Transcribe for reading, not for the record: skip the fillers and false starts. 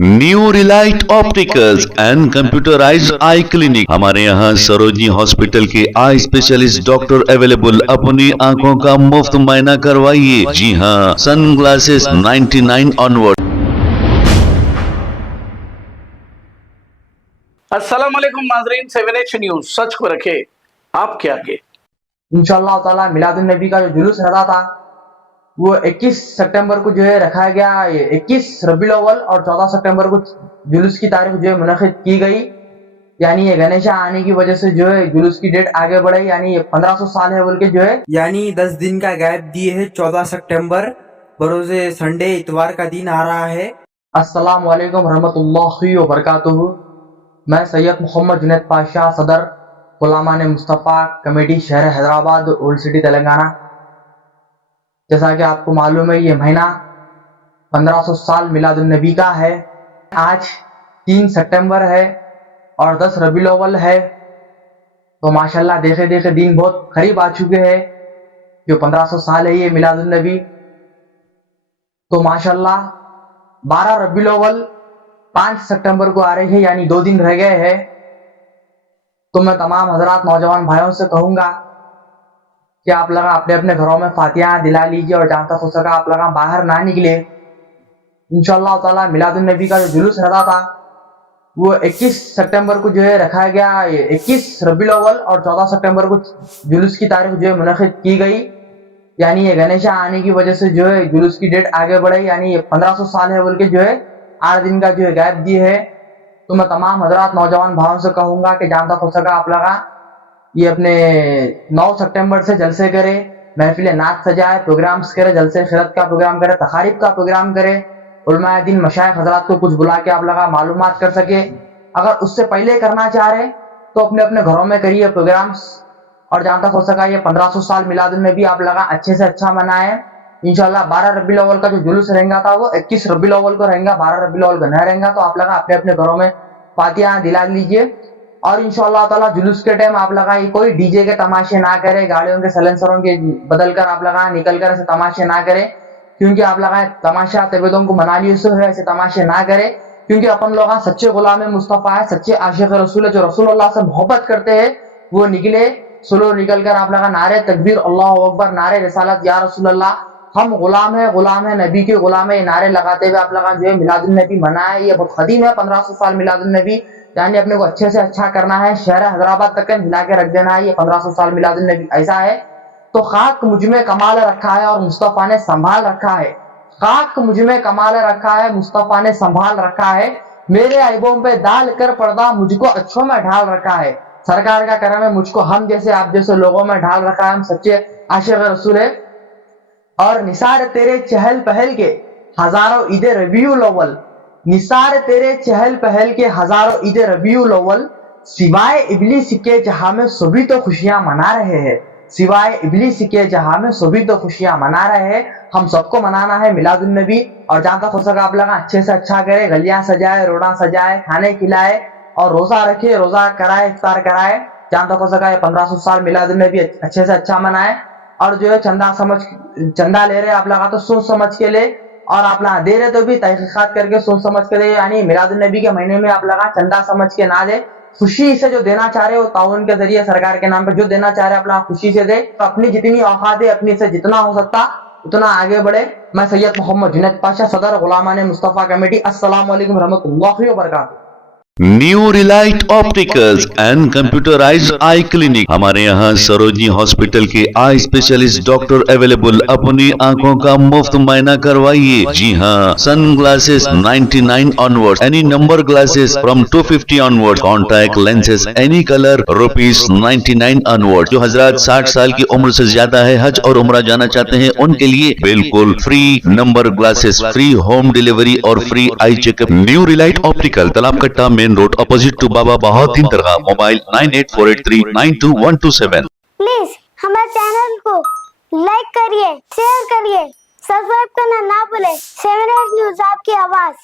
New Relight opticals and computerised eye clinic. हमारे यहाँ Sarojini hospital के आई स्पेशलिस्ट डॉक्टर अवेलेबल। अपनी आंखों का मुफ्त मुआयना करवाइए। जी हाँ, सन ग्लासेस 99 ऑनवर्ड। अस्सलाम वालेकुम नाज़रीन, 7H न्यूज सच को रखे आपके आगे। इंशाअल्लाह ताला मिलादुन नबी का जो जुलूस रहता था वो 21 सितंबर को जो है रखा गया। 21 रबीउल अव्वल और 14 सितंबर को जुलूस की तारीख जो है मुनक़िद की गई। यानी ये गणेशा आने की वजह से जो है जुलूस की डेट आगे बढ़ी। यानी ये 1500 साल है बोल के जो है यानी 10 दिन का गैप दिए है। 14 सितंबर बरोज़े संडे इतवार का दिन आ रहा है। अस्सलाम वालेकुम रहमतुल्लाहि व बरकातुहू। मैं सैयद मोहम्मद जुनैद पाशा, सदर गुलामान मुस्तफ़ा कमेटी, शहर हैदराबाद, ओल्ड सिटी, तेलंगाना। जैसा कि आपको मालूम है ये महीना 1500 साल मिलादुन नबी का है। आज 3 सितंबर है और 10 रबीउल अव्वल है। तो माशाल्लाह देखे देखे दिन बहुत करीब आ चुके हैं। जो 1500 साल है ये मिलादुन नबी। तो माशाल्लाह 12 रबीउल अव्वल 5 सितंबर को आ रही है, यानी 2 दिन रह गए हैं। तो मैं तमाम हजरात नौजवान भाइयों से कहूँगा कि आप लोग अपने अपने घरों में फातिहा दिला लीजिए और जहाँ तक हो सका आप लोग बाहर ना निकले। इंशाअल्लाह ताला मिलादुन नबी का जो जुलूस रहता था वो 21 सितंबर को जो है रखा गया। 21 रबीउल अव्वल और 14 सितंबर को जुलूस की तारीख जो है मुनक़िद की गई। यानी ये गणेशा आने की वजह से जो है जुलूस की डेट आगे बढ़ी। यानी ये 1500 साल है बोल के जो है 8 दिन का जो है गैप दिए है। तो मैं तमाम हजरात नौजवान भाइयों से कहूँगा कि जहाँ तक हो सका आप लोग ये अपने 9 सितंबर से जलसे करे, महफिल नात सजाए, प्रोग्राम्स करे, जलसे खिरत का प्रोग्राम करे, तकारीब का प्रोग्राम करे, उलमाए दीन मशाइख हजरात को कुछ बुला के आप लोग मालूमात कर सके। अगर उससे पहले करना चाह रहे तो अपने अपने घरों में करिए प्रोग्राम्स। और जहाँ तक हो सका ये 1500 साल मिलादुन नबी आप लोग अच्छे से अच्छा मनाए। इंशाल्लाह 12 रबीउल अव्वल का जो जुलूस रहेगा था वो 21 रबीउल अव्वल को रहेगा, 12 रबीउल अव्वल का नहीं रहेगा। तो आप लोग अपने अपने घरों में फातिहा दिला लीजिए। और इंशाअल्लाह ताला जुलूस के टाइम आप लगा कोई डीजे के तमाशे ना करे, गाड़ियों के सलेंसरों के बदल कर आप लगा निकल कर ऐसे तमाशे ना करे। क्योंकि आप लगा तमाशा तबीयतों को मना लियो से ऐसे तमाशे ना करे। क्योंकि अपन लोग सच्चे गुलाम मुस्तफ़ा है, सच्चे आशिक रसूल है, जो रसूलुल्लाह से मोहब्बत करते हैं वो निकले सुलो निकल कर आप लगा नारे तकबीर अल्लाह अकबर, नारे रिसालत या रसूलल्लाह, हम गुलाम है नबी के गुलाम है, ये नारे लगाते हुए आप लगा जो है मिलादुन नबी मनाए। ये बहुत कदीम है 1500 साल मिलादुन नबी। यानी अपने को अच्छे से अच्छा करना है, शहर हैदराबाद तक हिला के रख देना है। ये 1500 साल मिलादुन नबी ऐसा है। तो खाक मुझ में कमाल रखा है और मुस्तफ़ा ने संभाल रखा है। खाक मुझ में कमाल रखा है, मुस्तफ़ा ने संभाल रखा है। मेरे ऐबों पे डाल कर पर्दा मुझको अच्छों में ढाल रखा है। सरकार का करम है, मुझको हम जैसे आप जैसे लोगों में ढाल रखा है। हम सच्चे आशिक रसूल है। और निसार तेरे चहल पहल के हजारों ईद रबीउल अव्वल, निसार तेरे चहल पहल के हजारों ईद रबीउल अव्वल, सिवाय इब्लीस के जहां में सभी तो खुशियां मना रहे हैं। सिवाय इब्लीस के जहां में सभी तो खुशियां मना रहे हैं। हम सबको मनाना है मिलादुन नबी। और जहां तक हो सका आप लोग अच्छे से अच्छा करे, गलियां सजाए, रोड़ा सजाए, खाने खिलाए और रोजा रखे, रोजा कराए, इफ्तार कराए। जहां तक हो सका 1500 साल मिलादुन नबी अच्छे से अच्छा मनाए। और जो है चंदा ले रहे आप लगा तो सोच समझ के ले, और आप लगा दे रहे तो भी तहकीकात करके सोच समझ के दे। यानी मिलादुन नबी के महीने में आप लगा चंदा समझ के ना दे, खुशी से जो देना चाह रहे हो ताउन के जरिए सरकार के नाम पे जो देना चाह रहे आप लगा खुशी से दे। तो अपनी जितनी औकात है अपनी से जितना हो सकता उतना आगे बढ़े। मैं सैयद मोहम्मद जुनैद पाशा, सदर गुलामान मुस्तफ़ा कमेटी। अस्सलाम वालेकुम रहमतुल्लाहि व बरकातुहू। New Relight opticals and computerised eye clinic. हमारे यहाँ सरोजनी हॉस्पिटल के आई स्पेशलिस्ट डॉक्टर अवेलेबल। अपनी आंखों का मुफ्त मुआयना करवाइए। जी हाँ, sun glasses 99 onward, any number glasses from 250 onward, contact lenses any colour ₹99 onward. जो हजरात 60 साल की उम्र से ज्यादा है, हज और उम्रा जाना चाहते हैं, उनके लिए बिल्कुल free number glasses, free home delivery और free eye checkup. New Relight optical, Talab Katta, main road, opposite to Baba Bahauddin दरगाह। मोबाइल 9848392127। प्लीज हमारे चैनल को लाइक करिए, शेयर करिए, सब्सक्राइब करना ना भूले। 7H न्यूज आपकी आवाज।